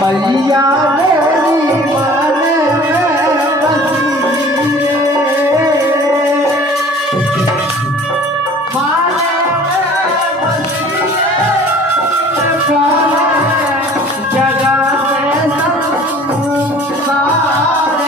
मैया मेरी मन में बसी रे, मन में बसी रे, जगह में संसार